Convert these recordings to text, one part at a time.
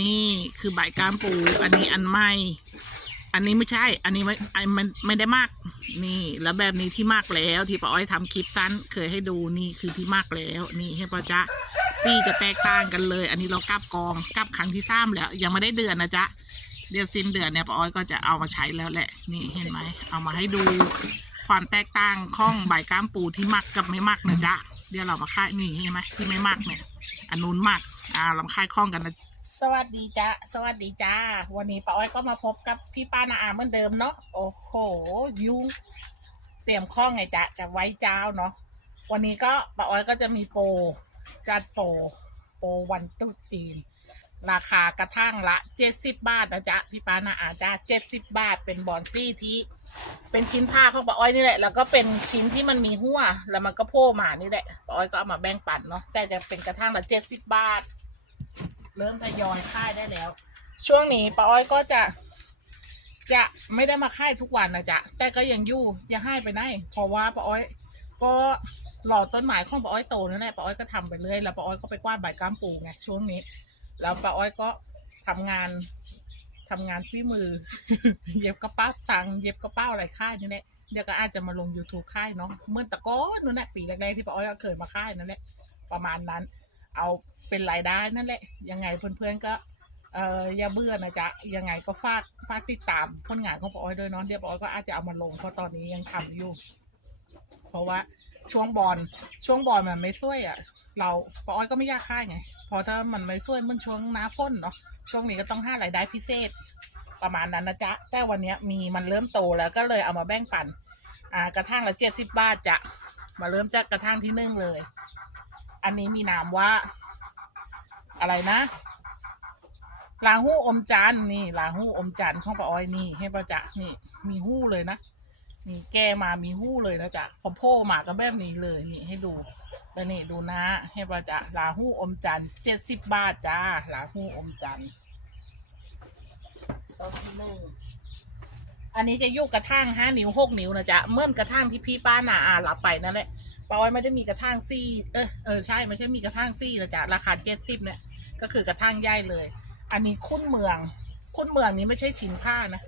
นี่คือใบก้ามปู อันนี้อันใหม่ อันนี้ไม่ใช่ อันนี้ไม่อันมันไม่ได้มาก นี่ แล้วแบบนี้ที่มากแล้วที่ป้าอ้อยทำคลิปสั้น เคยให้ดูนี่คือที่มากแล้ว นี่ให้ป้าจ๊ะซี่จะแตกต่างกันเลย อันนี้เรากลับกองกลับครั้งที่สามแล้ว ยังไม่ได้เดือนนะจ๊ะเดือนสิ้นเดือนเนี่ยป้าอ้อยก็จะเอามาใช้แล้วแหละ นี่เห็นไหมเอามาให้ดูความแตกต่างของใบก้ามปูที่มักกับไม่มักนะจ๊ะเดี๋ยวเรามาค่ายนี่เห็นไหมที่ไม่มักเนี่ยอันนู้นมักอ่าเราค่ายข้องกันนะ สวัสดีจ้าสวัสดีจ้า วันนี้ป้าอ้อยก็มาพบกับพี่ป้านาอาเหมือนเดิมเนาะ โอ้โห ยุงเตรียมข้องไงจ๊ะจะไว้เจ้าเนาะ วันนี้ก็ป้าอ้อยก็จะมีโปรจัดโปรโปรวันตรุษจีน ราคากระทั่งละเจ็ดสิบบาทนะจ๊ะพี่ป้านาอาจ้าเจ็ดสิบบาทเป็นบอนซี่ที่เป็นชิ้นผ้าของป้าอ้อยนี่แหละ แล้วก็เป็นชิ้นที่มันมีหัว แล้วมันก็โผล่มานี่แหละป้าอ้อยก็เอามาแบ่งปันเนาะ แต่จะเป็นกระทั่งละเจ็ดสิบบาท เริ่มทยอยค่ายได้แล้ว ช่วงนี้ป้าอ้อยก็จะ จะไม่ได้มาค่ายทุกวันนะจ๊ะแต่ก็ยังอยู่ยังให้ไปไหนเพราะว่าป้าอ้อย ก็หล่อต้นไม้ของป้าอ้อยโตนั่นแหละป้าอ้อยก็ทำไปเรื่อยแล้วป้าอ้อยก็ไปกว้าดใบก้ามปูไงช่วงนี้ แล้วป้าอ้อยก็ทำงานทำงานฝีมือ เย็บกระเป๋าตังค์เย็บกระเป๋าอะไรค่ายนี่แหละเดี๋ยวก็อาจจะมาลง YouTube ค่ายเนาะเมื่อแตะก้อนนู่นแหละปีแรกๆที่ป้าอ้อยก็เคยมาค่ายนั่นแหละประมาณนั้น เอา เป็นรายได้นั่นแหละ ยังไงเพื่อนๆก็เอออย่าเบื่อนะจ๊ะยังไงก็ฝากฝากติดตามผลงานของป้าอ้อยด้วยเนาะเดี๋ยวปอ้อยก็อาจจะเอามาลงเพราะตอนนี้ยังทำอยู่ เพราะว่าช่วงบอลช่วงบอลมันไม่ช่วยอะ เราปอ้อยก็ไม่ยากค่ายไงเพอถ้ามันไม่ช่วยมันช่วงหน้าฝนเนาะช่วงนี้ก็ต้องห้ารายได้พิเศษ ประมาณนั้นนะจ๊ะ แต่วันนี้มีมันเริ่มโตแล้วก็เลยเอามาแบ่งปันอ่ากระทั่งละเจ็ดสิบบาทจะมาเริ่มจากกระทั่งที่หนึ่งเลย อันนี้มีนามว่า อะไรนะลาหูอมจันนี่ลาหูอมจันทร์ของป้าอ้อยนี่ให้ป้าจ๊ะนี่ มีหู้เลยนะนี่แกมามีหู้เลยนะจ๊ะพอโผล่มาก็แบบนี้เลยนี่ให้ดูแล้วนี่ดูนะให้ป้าจ๊ะลาหูอมจันเจ็ดสิบบาทจ้าลาหูอมจันต้นที่หนึ่งอันนี้จะยู่กระทั่งห้านิ้วหกนิ้วนะจ๊ะเมื่อนกระทั่งที่พี่ป้านาอารับไปนั่นแหละป้าอ้อยไม่ได้มีกระทั่งซี่เออเออใช่ไม่ใช่มีกระทั่งซี่นะจ๊ะราคาเจ็ดสิบเนี่ย ก็คือกระทั่งใหญ่เลย อันนี้คุ้นเมือง คุ้นเมืองนี้ไม่ใช่ชิ้นผ้านะ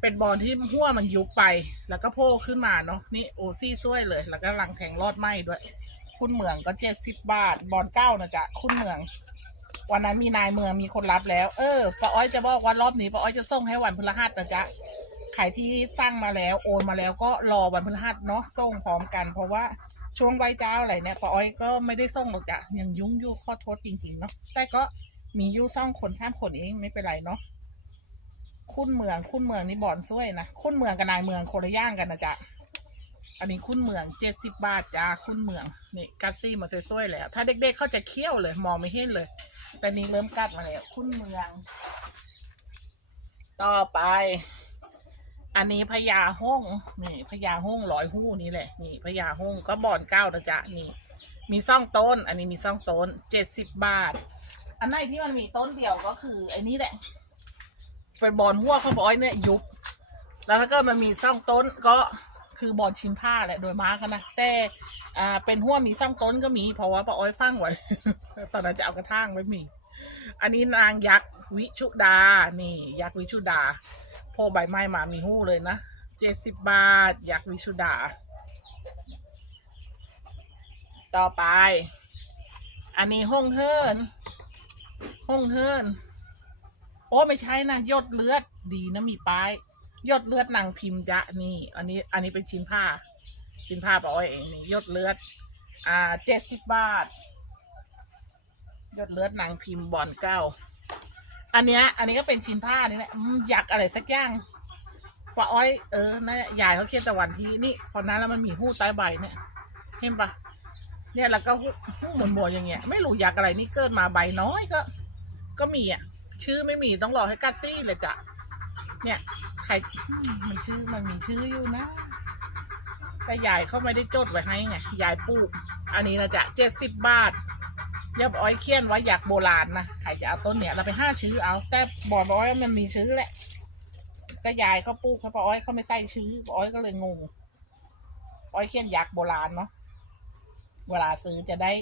เป็นบอลที่หัวมันยุบไป แล้วก็โผล่ขึ้นมาเนาะ นี่โอซี่ซ้วยเลย แล้วก็หลังแทงรอดไหมด้วย คุ้นเมืองก็เจ็ดสิบบาท บอลเก้านะจ๊ะ คุ้นเมือง วันนั้นมีนายเมืองมีคนรับแล้ว เออป้าอ้อยจะบอกว่ารอบนี้ป้าอ้อยจะส่งให้วันพฤหัสนะจ๊ะใครที่สร้างมาแล้วโอนมาแล้วก็รอวันพฤหัสเนาะส่งพร้อมกัน เพราะว่า ช่วงไว้เจ้าอะไรเนี่ยป้าอ้อยก็ไม่ได้ส่งหรอกจ้ะยังยุ่งอยู่ข้อโทษจริงๆเนาะแต่ก็มียู่ซ่องคนสามคนเองไม่เป็นไรเนาะคุ้นเมืองคุ้นเมืองนี่บอนซ้วยนะคุ้นเมืองกับนายเมืองคนละย่างกันนะจ๊ะอันนี้คุ้นเมืองเจ็ดสิบบาทจ้าคุ้นเมืองนี่กัตซี่มาซ้วยๆแล้ว ถ้าเด็กๆเขาจะเคี้ยวเลย มองไม่เห็นเลย แต่นี้เริ่มกัดมาแล้วคุ้นเมือง ต่อไป อันนี้พญาห้องนี่พญาห้องร้อยหู้นี่แหละนี่พญาห้องก็บอนเก้านะจ๊ะนี่ มีซ่องต้น อันนี้มีซ่องต้นเจ็ดสิบบาท อันไหนที่มันมีต้นเดียวก็คือไอ้นี้แหละ เป็นบอลหัวเขาบอกไอ้เนี่ยยุบ แล้วถ้าเกิดมันมีซ่องต้นก็คือบอลชิ้นผ้าแหละโดยมากนะแต่อ่าเป็นหัวมีซ่องต้นก็มี เพราะว่าป้าอ้อยฟังไว้ ตอนนั้นจะเอากระทั่งไว้มี อันนี้นางยักษ์วิชุดา นี่ ยักษ์วิชุดา โพใบไม้มามีหู้เลยนะเจ็ดสิบบาทยักวิชุดา ต่อไป อันนี้ห้องเฮิรนห้องเฮิรนโอ้ไม่ใช่นะยดเลือดดีนะมีป้ายยดเลือดนางพิมพ์จะนี่ อันนี้อันนี้เป็นชิ้นผ้า ชิ้นผ้าปอ้อยเองนี่ยดเลือด อ่าเจ็ดสิบบาท ยดเลือดนางพิมพ์บอนเก้า อันเนี้ย อันนี้ก็เป็นชิ้นผ้านี่แหละอืมอยากอะไรสักอย่างป้าอ้อยเออนะยายเขาเขียนตะวันทีนี่พอนั้นแล้วมันมีหู้ใต้ใบเนี่ย เห็นปะเนี่ยแล้วก็หู้หู้หมุนหมอย่างเงี้ย ไม่รู้อยากอะไรนี่เกิดมาใบน้อยก็ ก็มีอะ ชื่อไม่มีต้องรอให้กัดซี่เลยจ้ะเนี่ยใครอืมมันชื่อมันมีชื่ออยู่นะ แต่ยายเขาไม่ได้จดไว้ให้ไงยายปลูก อันนี้นะจ๊ะเจ็ดสิบบาท เรียบอ้อยเคียนไว้อยากโบราณนะใครจะเอาต้นเนี่ยเราไปห้าชื่อเอา แต่บ่อกอ้อยมันมีชื่อแหละก็ยายเขาปลูกเขาบอกอ้อยเขาไม่ใส่ชื่ออ้อยก็เลยงงอ้อยเคียนยักษ์โบราณเนาะเวลาซื้อจะได้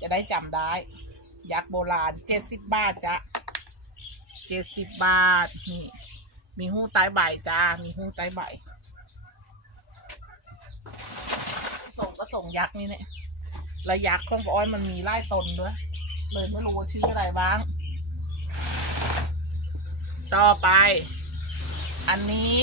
จะได้จำได้ ยักษ์โบราณเจ็ดสิบบาทจ้ะเจ็ดสิบบาทนี่ มีหู้ใต้ใบจ้า มีหู้ใต้ใบส่งก็ส่งยักษ์นี่เนี่ย ล้วยักของป้าอ้อยมันมีไล่ตนด้วย เลยไม่รู้ว่าชื่ออะไรบ้าง ต่อไป อันนี้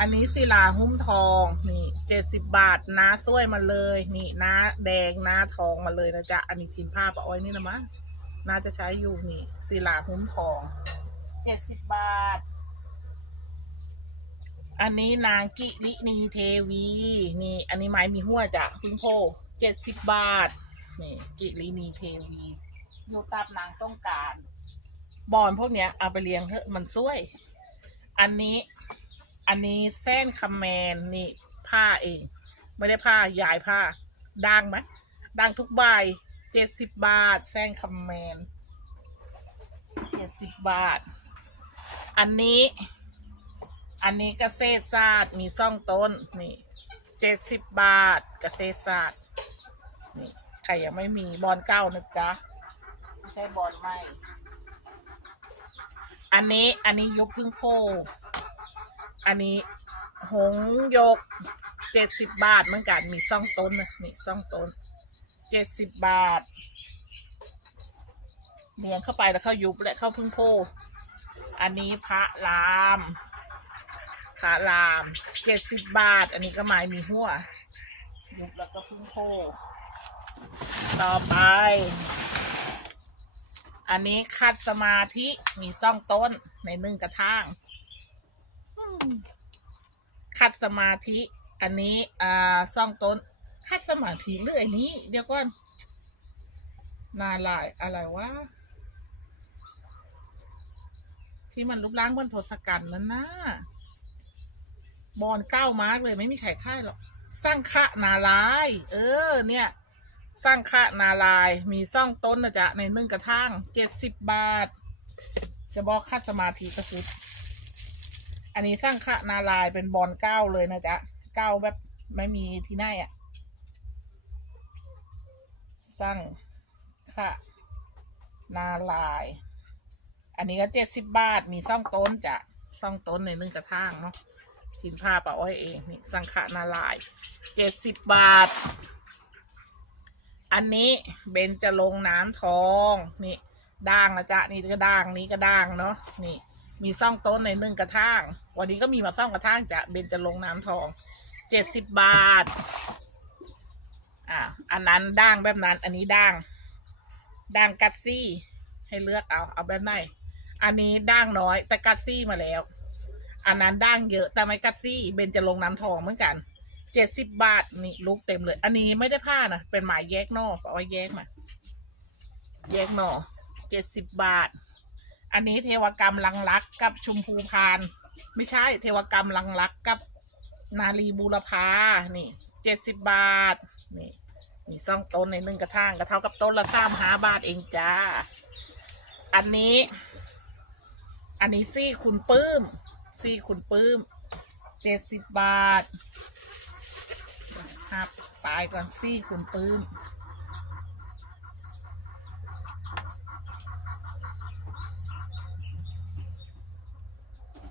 อันนี้ศิลาหุ้มทองนี่เจ็ดสิบบาทน้าสวยมาเลย นี่น้าแดงน้าทองมาเลยนะจ๊ะ อันนี้ชิ้นผ้าป้าอ้อยนี่นะมั้งน่าจะใช้อยู่นี่ศิลาหุ้มทองเจ็ดสิบบาท อันนี้นางกิรินีเทวี นี่ อันนี้ไม้มีหัวจ้ะคุณโพเจ็ดสิบบาท นี่กิรินีเทวีอยู่ตามนางต้องการ บอนพวกเนี้ยเอาไปเลี้ยงเถอะมันช่วย อันนี้ อันนี้แส้นคำแมนนี่ ผ้าเอง ไม่ได้ผ้ายายผ้าดังไหมดังทุกใบเจ็ดสิบบาทแส้นคำแมนเจ็ดสิบบาท อันนี้ อันนี้เกษตรศาสตร์มีซ่องต้นนี่เจ็ดสิบบาทเกษตรศาสตร์นี่ใครยังไม่มีบอลเก้านะจ๊ะไม่ใช่บอลใหม่อันนี้อันนี้ยกพึ่งโพอันนี้หงยกเจ็ดสิบบาทเหมือนกันมีซ่องต้นนะนี่ซ่องต้นเจ็ดสิบบาทเลี้ยงเข้าไปแล้วเข้ายุบและเข้าพึ่งโพอันนี้พระราม พระรามเจ็ดสิบบาท อันนี้ก็ไม้มีหัวยุบแล้วก็พึ่งโพต่อไป อันนี้คัดสมาธิมีซ่องต้นในหนึ่งกระถางคัดสมาธิ อันนี้อ่าซ่องต้น คัดสมาธิเรื่อยนี้ เดี๋ยวก่อนนาลายอะไรวะที่มันรูปร่างบนทศกัณฐ์นั่นนะ บอลเก้ามาร์กเลยไม่มีใครค่ายหรอกสร้างคะนาลายเออ เนี่ยสร้างคะนาลายมีซ่องต้นนะจ๊ะในนึ่งกระทั่งเจ็ดสิบบาท จะบอกคัดสมาธิก็คืออันนี้สร้างคะนาลายเป็นบอลเก้าเลยนะจ๊ะเก้าแบบไม่มีที่ไหนอะ่ะสร้างคะนาลาย อันนี้ก็เจ็ดสิบบาทมีซ่องต้นจ้ะซ่องต้นในนึ่งกระทั่งเนาะินผ้าป้าอ้อยเองนี่สังขะนาลายเจ็ดสิบบาท อันนี้เบนจะลงน้ำทองนี่ด่างนะจ๊ะนี่ก็ด่างนี้ก็ด่างเนาะนี่ มีซ่องต้นในหนึ่งกระถางวันนี้ก็มีมาซ่องกระถางจ้ะเบนจะลงน้ำทองเจ็ดสิบบาทอ่าอันนั้นด่างแบบนั้น อันนี้ด่างด่างกัตซี่ให้เลือกเอาเอาแบบไหนอันนี้ด่างน้อยแต่กัตซี่มาแล้ว อันนั้นด่างเยอะ แต่ไม่กัตซี่เบนจะลงน้ำทองเหมือนกันเจ็ดสิบบาทนี่ลูกเต็มเลย อันนี้ไม่ได้ผ้านะเป็นหมายแยกนอกเอาไว้แยกมาแยกหนอเจ็ดสิบบาท อันนี้เทวกรรมลังลักกับชุมพูพาน ไม่ใช่เทวกรรมลังลักกับนาลีบูรพานี่เจ็ดสิบบาทนี่มีซ่องต้นในหนึ่งกระถางก็เท่ากับต้นละสามห้าบาทเองจ้า อันนี้ อันนี้ซี่คุณปื้ม ซี่คุณปื้มเจ็ดสิบบาทครับตายก่อนซี่คุณปื้ม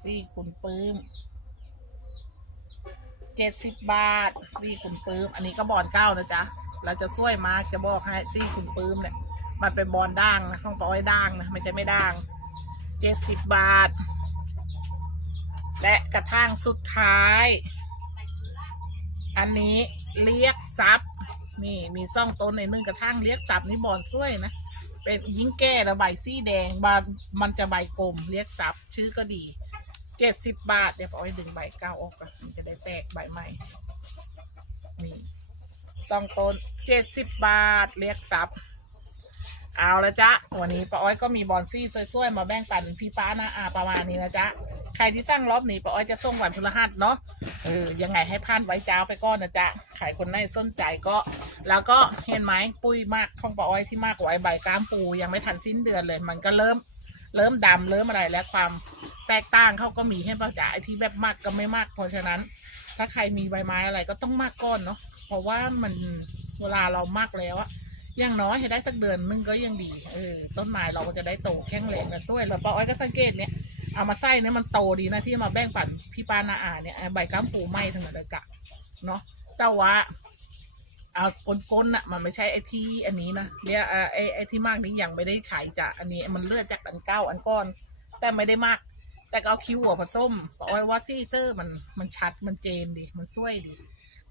ซี่คุณปื้มเจ็ดสิบบาทซี่คุณปื้ม อันนี้ก็บอลเก้านะจ๊ะ เราจะช่วยมาร์กจะบอกให้ซี่คุณปื้มเนี่ยมันเป็นบอลด่างนะข้องปอยด่างนะไม่ใช่ไม่ด่างเจ็ดสิบบาท และกระทั่งสุดท้าย อันนี้เรียกซับนี่มีซ่องต้นในนึ่งกระทั่งเรียกซับนี่บอลช่วยนะ เป็นยิ่งแก่ระใบซี่แดงบานมันจะใบกลมเรียกซับชื่อก็ดีเจ็ดสิบบาท เดี๋ยวปอยดึงใบเก้าออกก่อนมันจะได้แตกใบใหม่นี่ซ่องต้นเจ็ดสิบบาทเรียกซับ เอาละจ๊ะ วันนี้ป้าอ้อยก็มีบอลซี่สวยๆ มาแบ่งปันพี่ป้านะอาประมาณนี้นะจ๊ะ ใครที่ตั้งรอบนี้ป้าอ้อยจะส่งวันพฤหัสเนาะ เออ ยังไงให้ผ่านไว้จ้าไปก่อนนะจ๊ะ ใครคนไหนสนใจก็ แล้วก็เห็นไหมปุ้ยมากของป้าอ้อยที่มากกว่าไอ้ใบกล้ามปูยังไม่ทันสิ้นเดือนเลย มันก็เริ่ม เริ่มดำเริ่มอะไรแล้วความแตกต่างเขาก็มีให้ป้าจ๋าไอ้ที่แบบมากก็ไม่มาก เพราะฉะนั้น ถ้าใครมีใบไม้อะไรก็ต้องมากก้อนเนาะ เพราะว่ามันเวลาเรามากแล้วอะ อย่างน้อยให้ได้สักเดือนนึงก็ยังดี เออ ต้นไม้เราก็จะได้โตแข็งแรงกันด้วยแล้วป้าอ้อยก็สังเกตเนี่ยเอามาใส่เนี่ยมันโตดีนะที่มาแบ่งปันพี่ปานาอาเนี่ยใบก้ามปูไหม้ทั้งนั้นเลยกะเนาะแต่ว่าเอาก้นๆน่ะมันไม่ใช่ไอ้ที่อันนี้นะเนี่ยไอ้ไอ้ที่มากนี้ยังไม่ได้ใช้จ้ะอันนี้มันเลือดจากอันเก้าอันก้อน แต่ไม่ได้มาก แต่ก็เอาคิวหัวผสมป้าอ้อยว่าซี่เตอร์มันมันชัดมันเจนดีมันสวยดี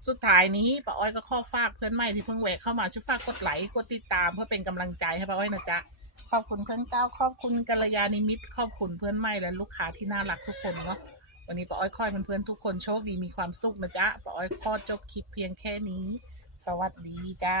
สุดท้ายนี้ป้าอ้อยก็ข้อฝากเพื่อนใหม่ที่เพิ่งแหวกเข้ามาช่วยฝากกดไลค์กดติดตามเพื่อเป็นกำลังใจให้ป้าอ้อยนะจ๊ะขอบคุณเพื่อนเก้าขอบคุณกัลยาณิมิตรขอบคุณเพื่อนใหม่และลูกค้าที่น่ารักทุกคนเนาะวันนี้ป้าอ้อยคอยเพื่อนๆทุกคนโชคดีมีความสุขนะจ๊ะป้าอ้อยขอจบคลิปเพียงแค่นี้ สวัสดีจ้า